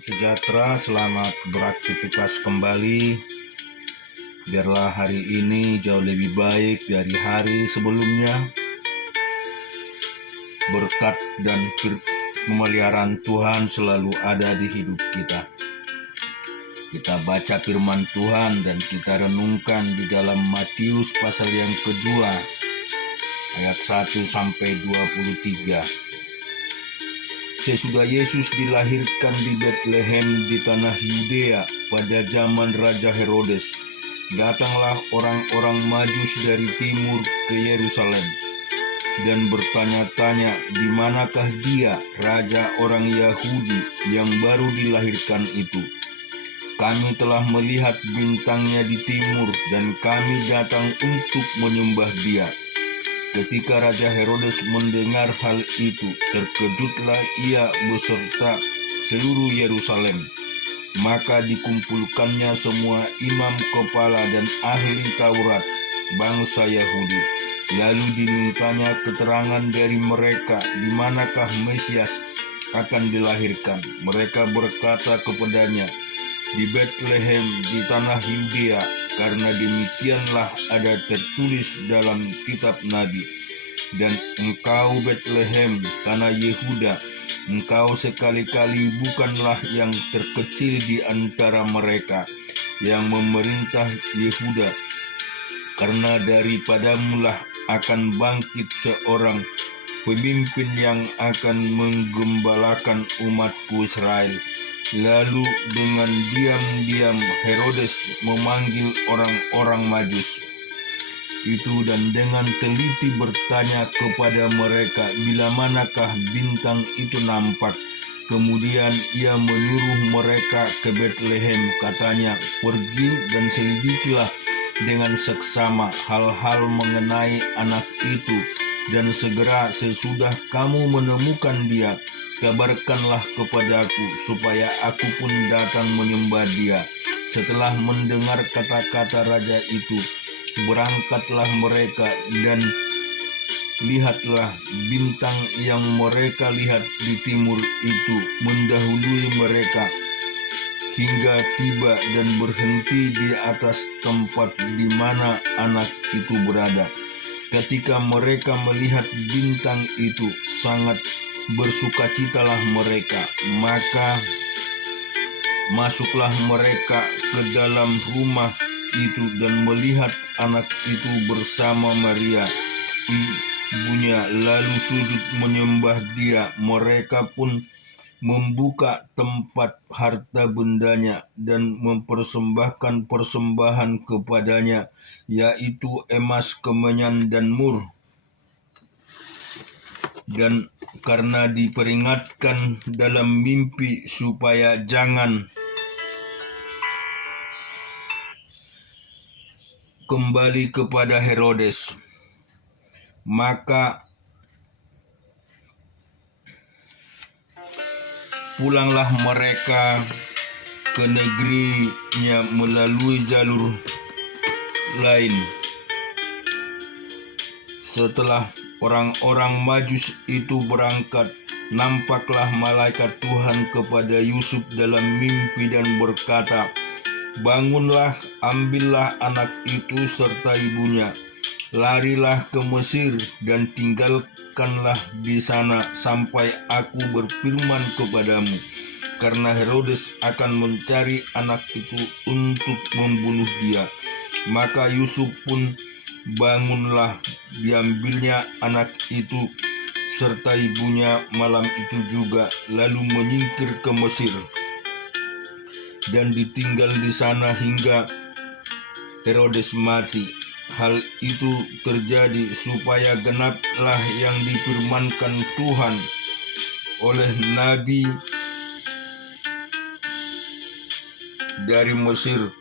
Sejahtera, selamat beraktivitas kembali. Biarlah hari ini jauh lebih baik dari hari sebelumnya. Berkat dan pemeliharaan Tuhan selalu ada di hidup kita. Kita baca firman Tuhan dan kita renungkan di dalam Matius pasal yang kedua, ayat 1 sampai 23. Sesudah Yesus dilahirkan di Betlehem di tanah Yudea pada zaman Raja Herodes, datanglah orang-orang Majus dari timur ke Yerusalem dan bertanya-tanya, di manakah dia, raja orang Yahudi yang baru dilahirkan itu? Kami telah melihat bintangnya di timur dan kami datang untuk menyembah dia. Ketika Raja Herodes mendengar hal itu, terkejutlah ia beserta seluruh Yerusalem. Maka dikumpulkannya semua imam kepala dan ahli Taurat bangsa Yahudi. Lalu dimintanya keterangan dari mereka di manakah Mesias akan dilahirkan. Mereka berkata kepadanya, di Betlehem di tanah Yudea, karena demikianlah ada tertulis dalam kitab Nabi. Dan engkau Betlehem, tanah Yehuda, engkau sekali-kali bukanlah yang terkecil di antara mereka yang memerintah Yehuda, karena daripadamulah akan bangkit seorang pemimpin yang akan menggembalakan umatku Israel. Lalu dengan diam-diam Herodes memanggil orang-orang Majus itu dan dengan teliti bertanya kepada mereka bila manakah bintang itu nampak. Kemudian ia menyuruh mereka ke Betlehem, katanya, pergi dan selidikilah dengan seksama hal-hal mengenai anak itu, dan segera sesudah kamu menemukan dia, kabarkanlah kepadaku supaya aku pun datang menyembah dia. Setelah mendengar kata-kata raja itu, berangkatlah mereka dan lihatlah bintang yang mereka lihat di timur itu mendahului mereka hingga tiba dan berhenti di atas tempat di mana anak itu berada. Ketika mereka melihat bintang itu, sangat bersukacitalah mereka. Maka masuklah mereka ke dalam rumah itu dan melihat anak itu bersama Maria ibunya, lalu sujud menyembah dia. Mereka pun membuka tempat harta bendanya dan mempersembahkan persembahan kepadanya, yaitu emas, kemenyan, dan mur. Dan karena diperingatkan dalam mimpi supaya jangan kembali kepada Herodes, maka pulanglah mereka ke negerinya melalui jalur lain. Setelah orang-orang Majus itu berangkat, nampaklah malaikat Tuhan kepada Yusuf dalam mimpi dan berkata, bangunlah, ambillah anak itu serta ibunya, larilah ke Mesir dan tinggalkanlah di sana sampai aku berfirman kepadamu, karena Herodes akan mencari anak itu untuk membunuh dia. Maka Yusuf pun bangunlah, diambilnya anak itu serta ibunya malam itu juga, lalu menyingkir ke Mesir dan ditinggal di sana hingga Herodes mati. Hal itu terjadi supaya genaplah yang difirmankan Tuhan oleh Nabi, dari Mesir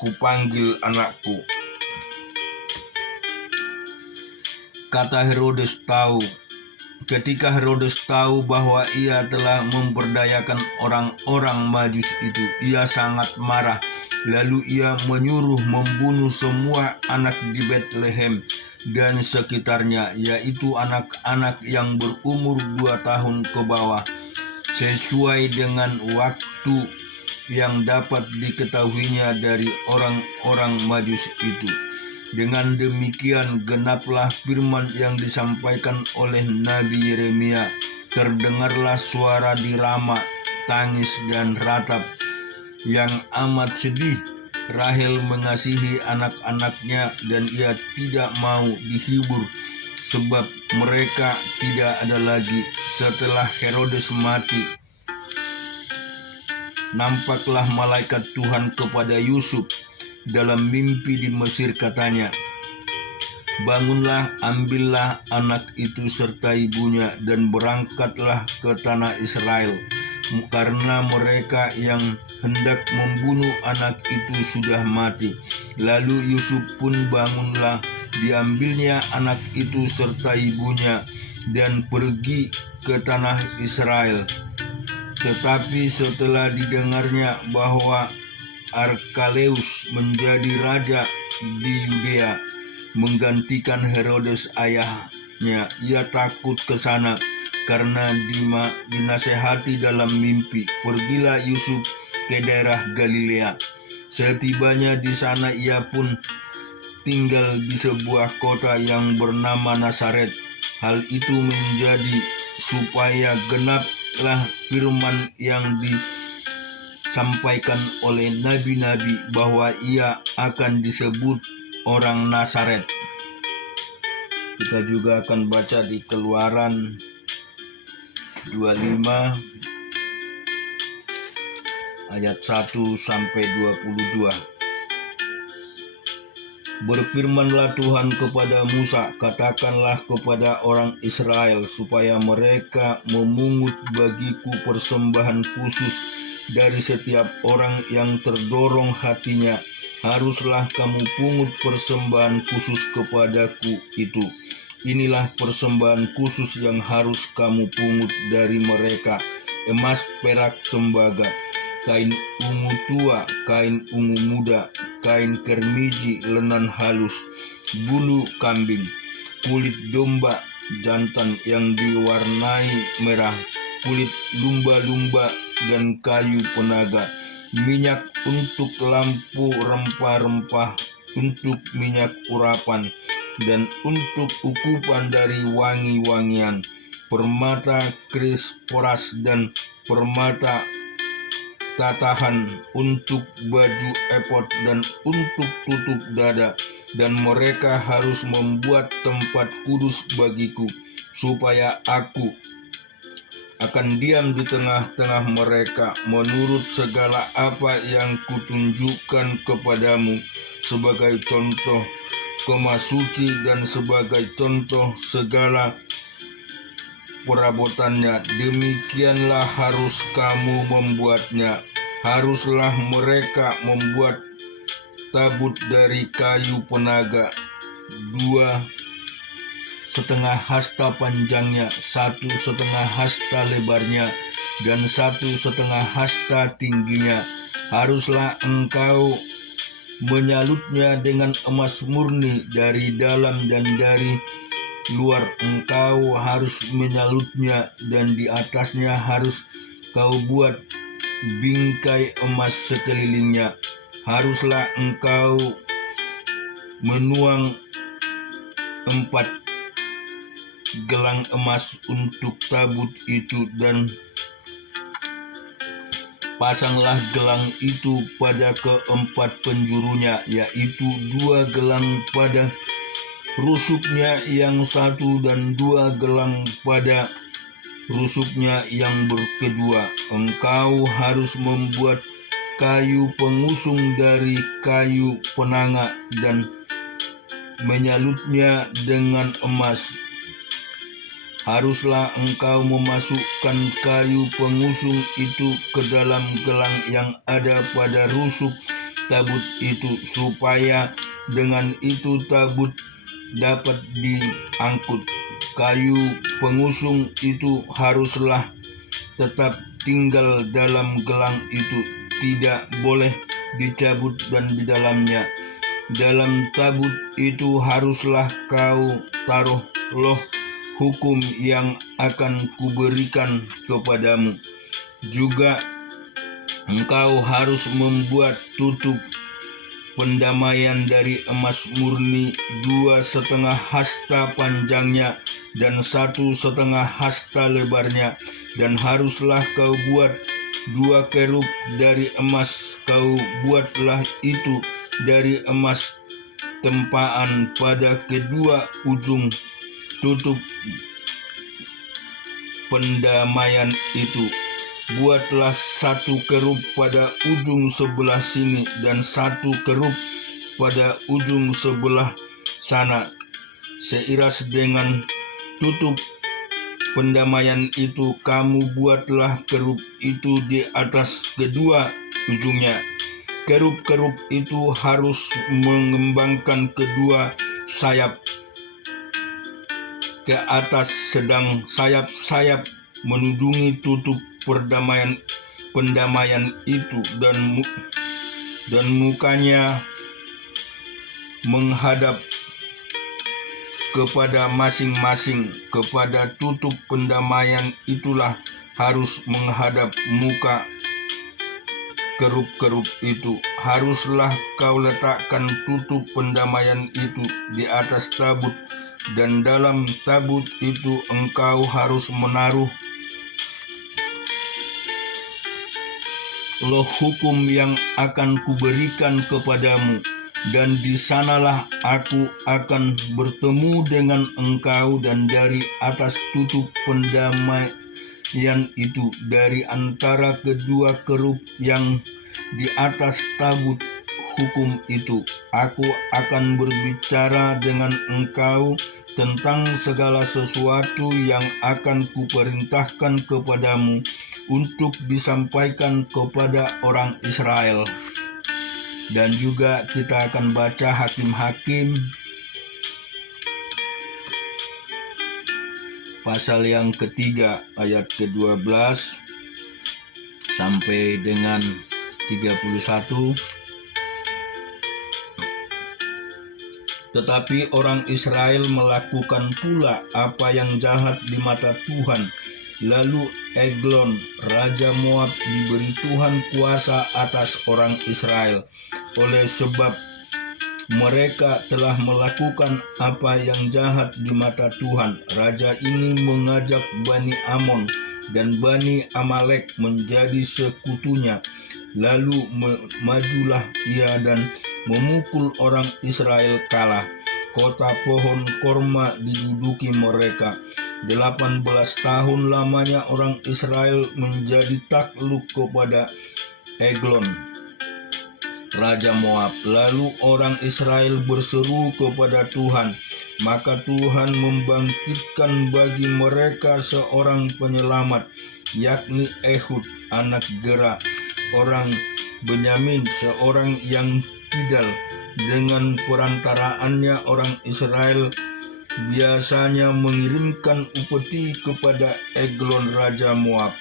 kupanggil anakku. Kata Herodes tahu. Ketika Herodes tahu bahwa ia telah memperdayakan orang-orang Majus itu, ia sangat marah. Lalu ia menyuruh membunuh semua anak di Betlehem dan sekitarnya, yaitu anak-anak yang berumur 2 tahun ke bawah, sesuai dengan waktu yang dapat diketahuinya dari orang-orang Majus itu. Dengan demikian genaplah firman yang disampaikan oleh Nabi Yeremia. Terdengarlah suara di Rama, tangis dan ratap yang amat sedih. Rahel mengasihi anak-anaknya dan ia tidak mau dihibur, sebab mereka tidak ada lagi. Setelah Herodes mati, nampaklah malaikat Tuhan kepada Yusuf dalam mimpi di Mesir, katanya, "Bangunlah, ambillah anak itu serta ibunya dan berangkatlah ke tanah Israel, karena mereka yang hendak membunuh anak itu sudah mati." Lalu Yusuf pun bangunlah, diambilnya anak itu serta ibunya dan pergi ke tanah Israel. Tetapi setelah didengarnya bahwa Arkelaus menjadi raja di Yudea menggantikan Herodes ayahnya, ia takut ke sana karena dinasehati dalam mimpi. Pergilah Yusuf ke daerah Galilea. Setibanya di sana ia pun tinggal di sebuah kota yang bernama Nazaret. Hal itu menjadi supaya genaplah firman yang disampaikan oleh nabi-nabi bahwa ia akan disebut orang Nazaret. Kita juga akan baca di Keluaran 25 ayat 1 sampai 22. Berfirmanlah Tuhan kepada Musa, katakanlah kepada orang Israel supaya mereka memungut bagiku persembahan khusus dari setiap orang yang terdorong hatinya. Haruslah kamu pungut persembahan khusus kepadaku itu. Inilah persembahan khusus yang harus kamu pungut dari mereka: emas, perak, tembaga, kain ungu tua, kain ungu muda, kain kermiji, lenan halus, bulu kambing, kulit domba jantan yang diwarnai merah, kulit lumba-lumba dan kayu penaga, minyak untuk lampu rempah-rempah, untuk minyak urapan, dan untuk ukupan dari wangi-wangian, permata krisporas dan permata tatahan, untuk baju epod dan untuk tutup dada. Dan mereka harus membuat tempat kudus bagiku, supaya aku akan diam di tengah-tengah mereka menurut segala apa yang kutunjukkan kepadamu, sebagai contoh kemah suci dan sebagai contoh segala perabotannya. Demikianlah harus kamu membuatnya. Haruslah mereka membuat tabut dari kayu penaga, 2,5 hasta panjangnya, 1,5 hasta lebarnya, dan 1,5 hasta tingginya. Haruslah engkau menyalutnya dengan emas murni dari dalam dan dari luar. Engkau harus menyalutnya, dan di atasnya harus kau buat bingkai emas sekelilingnya. Haruslah engkau menuang 4 gelang emas untuk tabut itu, dan pasanglah gelang itu pada keempat penjurunya, yaitu 2 gelang pada rusuknya yang satu dan 2 gelang pada rusuknya yang kedua. Engkau harus membuat kayu pengusung dari kayu penanga dan menyalutnya dengan emas. Haruslah engkau memasukkan kayu pengusung itu ke dalam gelang yang ada pada rusuk tabut itu, supaya dengan itu tabut dapat diangkut. Kayu pengusung itu haruslah tetap tinggal dalam gelang itu, tidak boleh dicabut dan di dalamnya. Dalam tabut itu haruslah kau taruh loh hukum yang akan kuberikan kepadamu. Juga engkau harus membuat tutup pendamaian dari emas murni 2,5 hasta panjangnya dan 1,5 hasta lebarnya, dan haruslah kau buat 2 kerub dari emas. Kau buatlah itu dari emas tempaan pada kedua ujung tutup pendamaian itu. Buatlah 1 kerub pada ujung sebelah sini dan 1 kerub pada ujung sebelah sana. Seiras dengan tutup pendamaian itu, kamu buatlah kerub itu di atas kedua ujungnya. Kerub-kerub itu harus mengembangkan kedua sayap ke atas, sedang sayap-sayap menunjungi tutup pendamaian itu, dan mukanya menghadap kepada masing-masing. Kepada tutup pendamaian itulah harus menghadap muka kerub-kerub itu. Haruslah kau letakkan tutup pendamaian itu di atas tabut, dan dalam tabut itu engkau harus menaruh loh hukum yang akan kuberikan kepadamu, dan di sanalah aku akan bertemu dengan engkau, dan dari atas tutup pendamaian itu, dari antara kedua kerub yang di atas tabut hukum itu, aku akan berbicara dengan engkau tentang segala sesuatu yang akan kuperintahkan kepadamu untuk disampaikan kepada orang Israel. Dan juga kita akan baca Hakim-Hakim pasal yang ketiga ayat ke-12 sampai dengan 31. Tetapi orang Israel melakukan pula apa yang jahat di mata Tuhan. Lalu Eglon, Raja Moab, diberi Tuhan kuasa atas orang Israel, oleh sebab mereka telah melakukan apa yang jahat di mata Tuhan. Raja ini mengajak Bani Amon dan Bani Amalek menjadi sekutunya. Lalu majulah ia dan memukul orang Israel kalah. Kota pohon korma diduduki mereka. 18 tahun lamanya orang Israel menjadi takluk kepada Eglon, Raja Moab. Lalu orang Israel berseru kepada Tuhan, maka Tuhan membangkitkan bagi mereka seorang penyelamat, yakni Ehud, anak Gera, orang Benyamin, seorang yang kidal. Dengan perantaraannya orang Israel biasanya mengirimkan upeti kepada Eglon Raja Moab,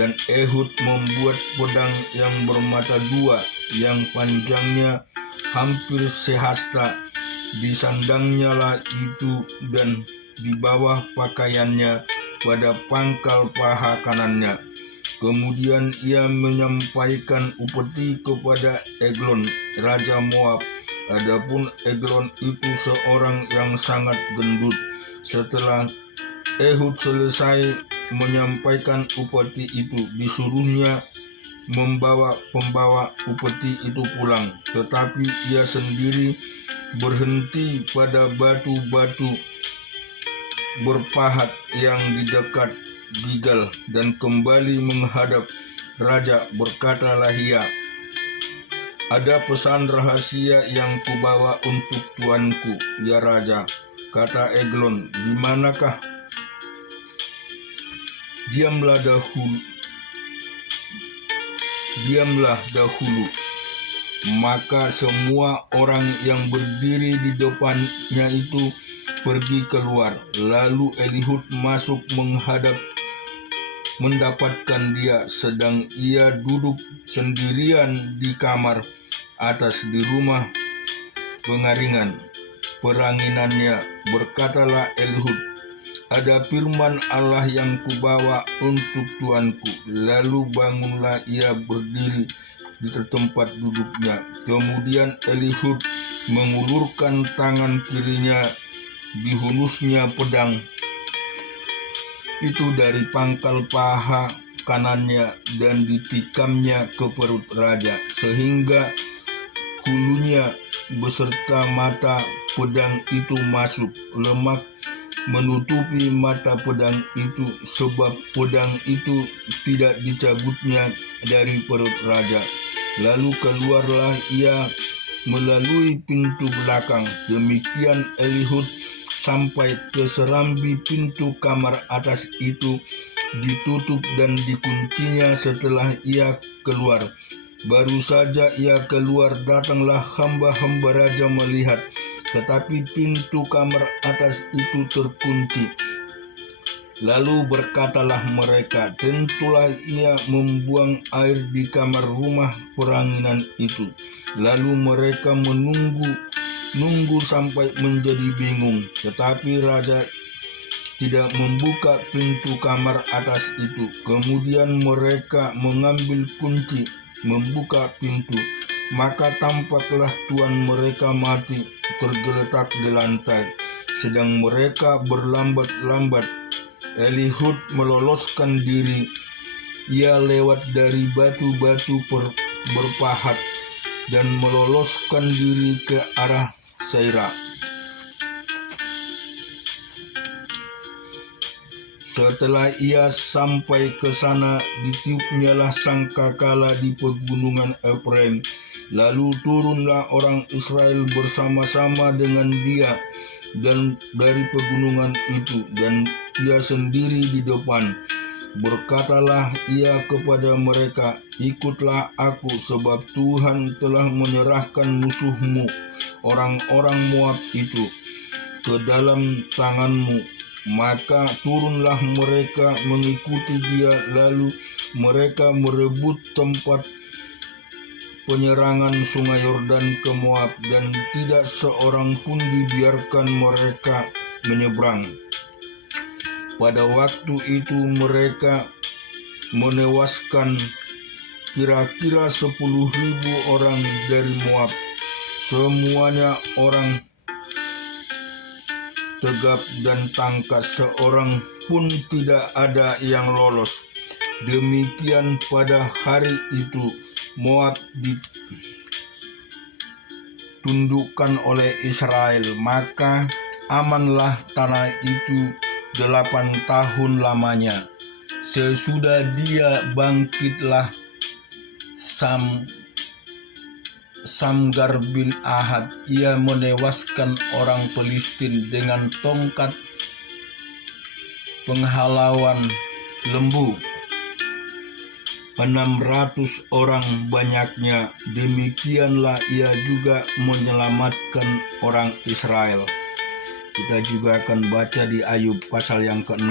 dan Ehud membuat pedang yang bermata dua, yang panjangnya hampir sehasta. Disandangnya lah itu, dan di bawah pakaiannya pada pangkal paha kanannya. Kemudian ia menyampaikan upeti kepada Eglon Raja Moab. Adapun Eglon itu seorang yang sangat gendut. Setelah Ehud selesai menyampaikan upeti itu, disuruhnya membawa pembawa upeti itu pulang. Tetapi ia sendiri berhenti pada batu-batu berpahat yang di dekat Gilgal, dan kembali menghadap raja. Berkatalah ia, "Ada pesan rahasia yang kubawa untuk tuanku, ya raja." Kata Eglon, "Di manakah?" Diamlah dahulu. Maka semua orang yang berdiri di depannya itu pergi keluar. Lalu Elihud masuk mendapatkan dia, sedang ia duduk sendirian di kamar atas di rumah pengaringan peranginannya. Berkatalah Elihud, ada firman Allah yang kubawa untuk tuanku. Lalu bangunlah ia berdiri di tempat duduknya. Kemudian Elihud mengulurkan tangan kirinya, dihunusnya pedang itu dari pangkal paha kanannya dan ditikamnya ke perut raja, sehingga hulunya beserta mata pedang itu masuk. Lemak menutupi mata pedang itu, sebab pedang itu tidak dicabutnya dari perut raja. Lalu keluarlah ia melalui pintu belakang. Demikian Elihud sampai ke serambi pintu kamar atas itu ditutup dan dikuncinya. Setelah ia keluar, baru saja ia keluar, datanglah hamba-hamba raja melihat, tetapi pintu kamar atas itu terkunci. Lalu berkatalah mereka, tentulah ia membuang air di kamar rumah peranginan itu. Lalu mereka menunggu sampai menjadi bingung, tetapi raja tidak membuka pintu kamar atas itu. Kemudian mereka mengambil kunci, membuka pintu, maka tampaklah tuan mereka mati, tergeletak di lantai. Sedang mereka berlambat-lambat, Elihud meloloskan diri. Ia lewat dari batu-batu berpahat dan meloloskan diri ke arah Seira. Setelah ia sampai ke sana, ditiupnyalah sangkakala di pegunungan Efraim. Lalu turunlah orang Israel bersama-sama dengan dia dan dari pegunungan itu, dan ia sendiri di depan. Berkatalah ia kepada mereka, ikutlah aku, sebab Tuhan telah menyerahkan musuhmu, orang-orang Moab itu, ke dalam tanganmu. Maka turunlah mereka mengikuti dia, lalu mereka merebut tempat penyerangan sungai Yordan ke Moab, dan tidak seorang pun dibiarkan mereka menyeberang. Pada waktu itu mereka menewaskan kira-kira 10.000 orang dari Moab, semuanya orang tegap dan tangkas, seorang pun tidak ada yang lolos. Demikian pada hari itu Moab ditundukkan oleh Israel, maka amanlah tanah itu 8 tahun lamanya. Sesudah dia bangkitlah Samgar bin Ahad. Ia menewaskan orang Filistin dengan tongkat penghalauan lembu, 600 orang banyaknya. Demikianlah ia juga menyelamatkan orang Israel. Kita juga akan baca di Ayub pasal yang ke-6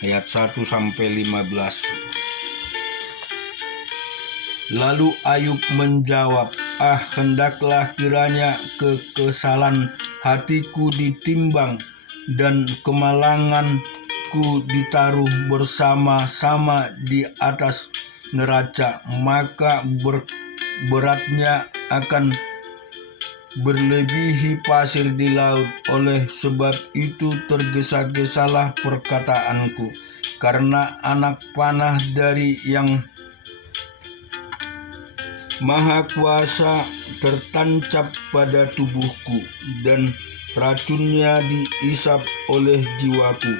ayat 1 sampai 15. Lalu Ayub menjawab, hendaklah kiranya kekesalan hatiku ditimbang dan kemalanganku ditaruh bersama-sama di atas neraca, maka beratnya akan berlebihi pasir di laut. Oleh sebab itu tergesa-gesalah perkataanku, karena anak panah dari Yang Maha Kuasa tertancap pada tubuhku, dan racunnya diisap oleh jiwaku.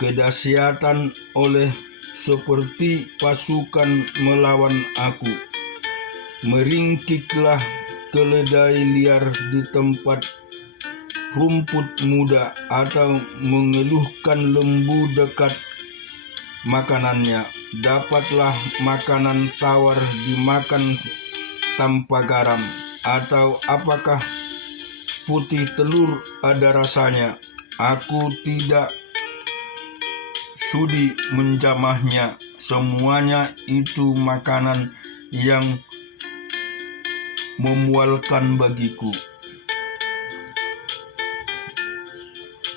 Kedahsyatan oleh seperti pasukan melawan aku. Meringkiklah keledai liar di tempat rumput muda, atau mengeluhkan lembu dekat makanannya. Dapatlah makanan tawar dimakan tanpa garam, atau apakah putih telur ada rasanya? Aku tidak sudi menjamahnya. Semuanya itu makanan yang memualkan bagiku.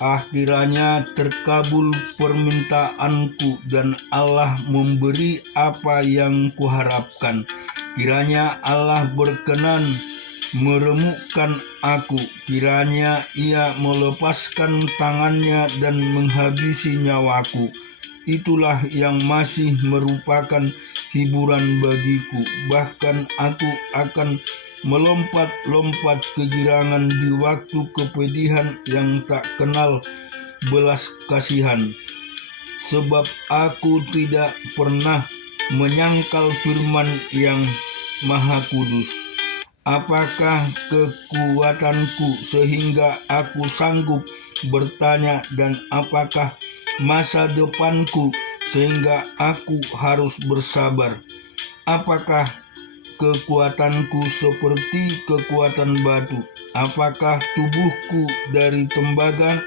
Kiranya terkabul permintaanku dan Allah memberi apa yang kuharapkan. Kiranya Allah berkenan meremukkan aku. Kiranya Ia melepaskan tangannya dan menghabisi nyawaku. Itulah yang masih merupakan hiburan bagiku. Bahkan aku akan melompat-lompat kegirangan di waktu kepedihan yang tak kenal belas kasihan. Sebab aku tidak pernah menyangkal firman yang Maha Kudus. Apakah kekuatanku sehingga aku sanggup bertanya, dan apakah masa depanku sehingga aku harus bersabar? Apakah kekuatanku seperti kekuatan batu? Apakah tubuhku dari tembaga?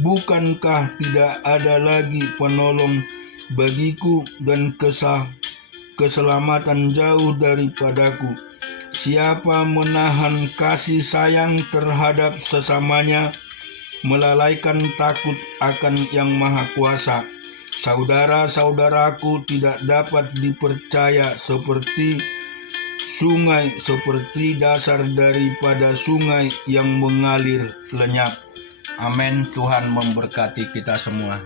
Bukankah tidak ada lagi penolong bagiku dan keselamatan jauh daripadaku? Siapa menahan kasih sayang terhadap sesamanya, melalaikan takut akan Yang Maha Kuasa? Saudara-saudaraku tidak dapat dipercaya seperti sungai, seperti dasar daripada sungai yang mengalir lenyap. Amin. Tuhan memberkati kita semua.